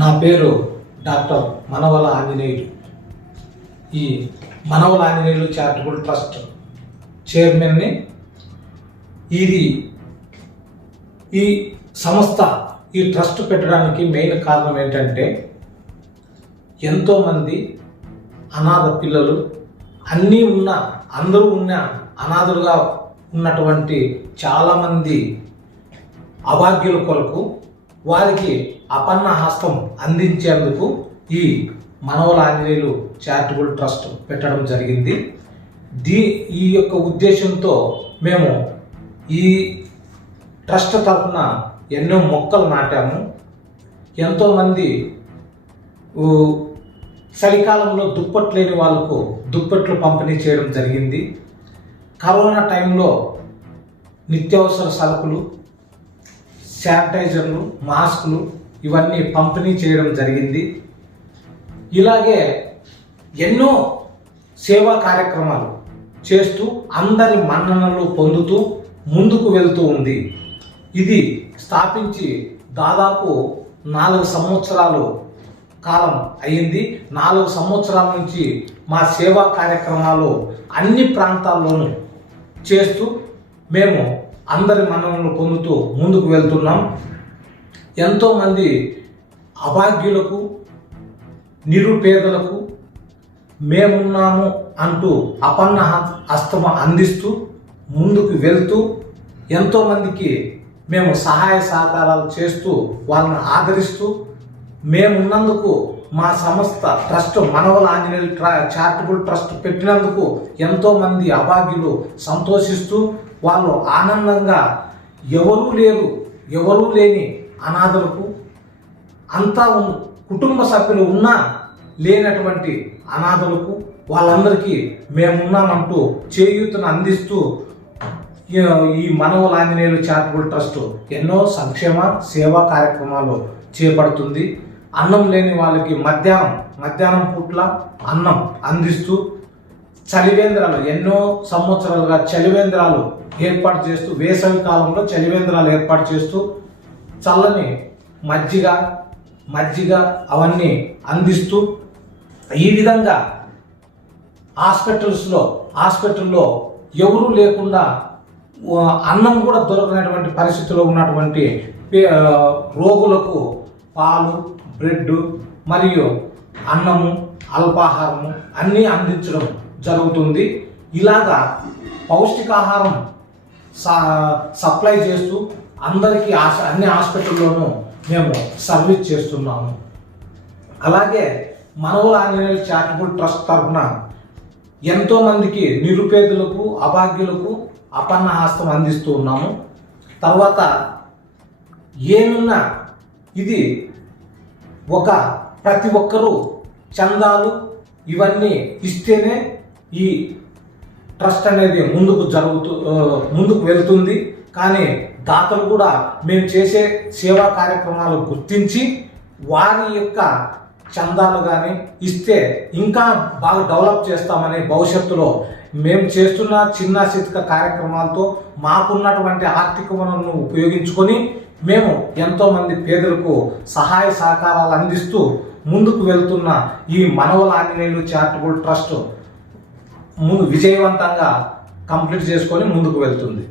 నా పేరు డాక్టర్ మనవల ఆంజనేయులు. ఈ మనవల ఆంజనేయులు చారిటబుల్ ట్రస్ట్ చైర్మన్ని ఇది ఈ సంస్థ ఈ ట్రస్ట్ పెట్టడానికి మెయిన్ కారణం ఏంటంటే ఎంతోమంది అనాథ పిల్లలు అన్నీ ఉన్న అందరూ ఉన్న అనాథలుగా ఉన్నటువంటి చాలామంది అభాగ్యుల కొరకు వారికి అపన్న హస్తం అందించేందుకు ఈ మనవల ఆంజనేయులు చారిటబుల్ ట్రస్ట్ పెట్టడం జరిగింది. దీ ఈ యొక్క ఉద్దేశంతో మేము ఈ ట్రస్ట్ తరఫున ఎన్నో మొక్కలు నాటాము. ఎంతోమంది చలికాలంలో దుప్పట్లు లేని వాళ్ళకు దుప్పట్లు పంపిణీ చేయడం జరిగింది. కరోనా టైంలో నిత్యావసర సరుకులు శానిటైజర్లు మాస్కులు ఇవన్నీ పంపిణీ చేయడం జరిగింది. ఇలాగే ఎన్నో సేవా కార్యక్రమాలు చేస్తూ అందరి మన్ననలు పొందుతూ ముందుకు వెళ్తూ ఉంది. ఇది స్థాపించి దాదాపు నాలుగు సంవత్సరాలు కాలం అయింది నాలుగు సంవత్సరాల నుంచి మా సేవా కార్యక్రమాలు అన్ని ప్రాంతాల్లోనూ చేస్తూ మేము అందరి మన్ననలు పొందుతూ ముందుకు వెళ్తున్నాం. ఎంతోమంది అభాగ్యులకు నిరుపేదలకు మేమున్నాము అంటూ అపన్న హస్తమ అందిస్తూ ముందుకు వెళ్తూ ఎంతోమందికి మేము సహాయ సహకారాలు చేస్తూ వాళ్ళని ఆదరిస్తూ మేమున్నందుకు మా సంస్థ ట్రస్ట్ మనవల ఆంజనేయులు ట్రా చారిటబుల్ ట్రస్ట్ పెట్టినందుకు ఎంతోమంది అభాగ్యులు సంతోషిస్తూ వాళ్ళు ఆనందంగా ఎవరూ లేరు ఎవరూ లేని అనాథలకు అంతా కుటుంబ సభ్యులు ఉన్నా లేనటువంటి అనాథలకు వాళ్ళందరికీ మేమున్నామంటూ చేయూతను అందిస్తూ ఈ- ఈ మనవల ఆంజనేయులు చారిటబుల్ ట్రస్ట్ ఎన్నో సంక్షేమ సేవా కార్యక్రమాలు చేపడుతుంది. అన్నం లేని వాళ్ళకి మధ్యాహ్నం మధ్యాహ్నం పూట్ల అన్నం అందిస్తూ చలివేంద్రాలు ఎన్నో సంవత్సరాలుగా చలివేంద్రాలు ఏర్పాటు చేస్తూ వేసవి కాలంలో చలివేంద్రాలు ఏర్పాటు చేస్తూ చల్లని మజ్జిగ మజ్జిగ అవన్నీ అందిస్తూ ఈ విధంగా హాస్పిటల్స్లో హాస్పిటల్లో ఎవరూ లేకుండా అన్నం కూడా దొరకనటువంటి పరిస్థితిలో ఉన్నటువంటి పే- రోగులకు పాలు బ్రెడ్ మరియు అన్నము అల్పాహారము అన్నీ అందించడం జరుగుతుంది. ఇలాగా పౌష్టికాహారం సా సప్లై చేస్తూ అందరికీ ఆశ అన్ని హాస్పిటల్లోనూ మేము సర్వీస్ చేస్తున్నాము. అలాగే మనవల ఆంజనేయులు చారిటబుల్ ట్రస్ట్ తరఫున ఎంతోమందికి నిరుపేదలకు అభాగ్యులకు అపన్న హస్తం అందిస్తూ ఉన్నాము. తర్వాత ఏమున్నా ఇది ఒక ప్రతి ఒక్కరూ చందాలు ఇవన్నీ ఇస్తేనే ఈ ట్రస్ట్ అనేది ముందుకు జరుగుతూ ముందుకు వెళ్తుంది. కానీ దాతలు కూడా మేము చేసే సేవా కార్యక్రమాలు గుర్తించి వారి యొక్క చందాలు కానీ ఇస్తే ఇంకా బాగా డెవలప్ చేస్తామని భవిష్యత్తులో మేము చేస్తున్న చిన్న చితిక కార్యక్రమాలతో మాకున్నటువంటి ఆర్థిక వనరులను ఉపయోగించుకొని మేము ఎంతోమంది పేదలకు సహాయ సహకారాలు అందిస్తూ ముందుకు వెళ్తున్న ఈ మనవల ఆంజనేయులు చారిటబుల్ ట్రస్ట్ ముందు విజయవంతంగా కంప్లీట్ చేసుకొని ముందుకు వెళ్తుంది.